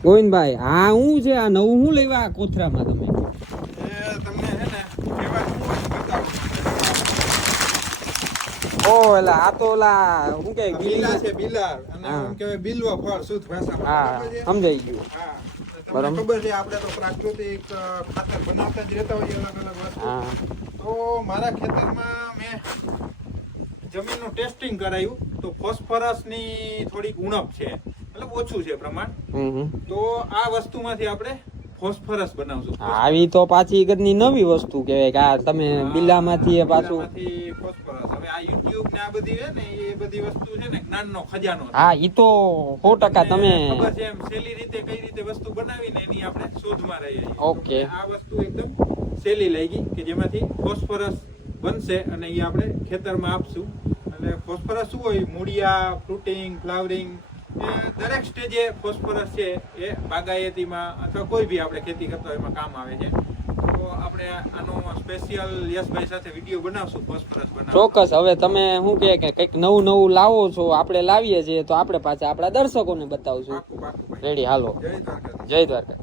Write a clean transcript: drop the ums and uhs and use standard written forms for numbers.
ગોવિંદભાઈ આ હું છે આ નવું હું લેવા આ કોથરામાં તમે તમને હે ને કેવા શું બતાવું ઓ એલા આ તો ઓલા હું કે બીલા છે બીલા અને એમ કહેવાય બિલવા ફળ શુદ્ધ ભાષામાં હા સમજાઈ ગયું હા તમને ખબર છે આપણે તો પ્રાકૃતિક ખાતર બનાવતા જ રહેતા હોઈએ અલગ અલગ વસ્તુ હા તો મારા ખેતરમાં મેં જમીનનું ટેસ્ટિંગ કરાયું તો ફોસ્ફરસની થોડીક ઉણપ છે મતલબ ઓછું છે પ્રમાણ તો આ વસ્તુમાંથી આપણે ફોસ્ફરસ બનાવશું આવી તો પાછી ઘરની નવી વસ્તુ કહેવાય કે આ તમે બિલામાંથી પાછું ફોસ્ફરસ હવે આ યુટ્યુબ ને આ બધી છે ને એ બધી વસ્તુ છે ને જ્ઞાનનો ખજાનો છે. હા ઈ તો 100% તમે ખબર છે એમ સહેલી રીતે કઈ રીતે વસ્તુ બનાવીને એની આપણે શોધમાં રહીએ છીએ. ઓકે આ વસ્તુ એકદમ સહેલી લાગી કે જેમાંથી ફોસ્ફરસ બનશે અને એ આપણે ખેતરમાં આપશું એટલે ફોસ્ફરસ શું હોય મૂળિયા ફ્રૂટિંગ ફ્લાવરિંગ એ દરેક સ્ટેજે ફોસ્ફરસ છે એ બાગાયતીમાં અથવા કોઈ બી આપણે ખેતી કરતા હોય એમાં કામ આવે છે તો આપણે આનો સ્પેશિયલ યશભાઈ સાથે વિડીયો બનાવશું ફોસ્ફરસ બનાવશું. ચોક્કસ હવે તમે શું કે કંઈક નવું નવું લાવો છો આપણે લાવીએ છીએ તો આપણે પાછા આપણા દર્શકોને બતાવશું. પાક્કું પાક્કું ભાઈ. રેડી હાલો જય દ્વારકાધીશ. જય દ્વારકા.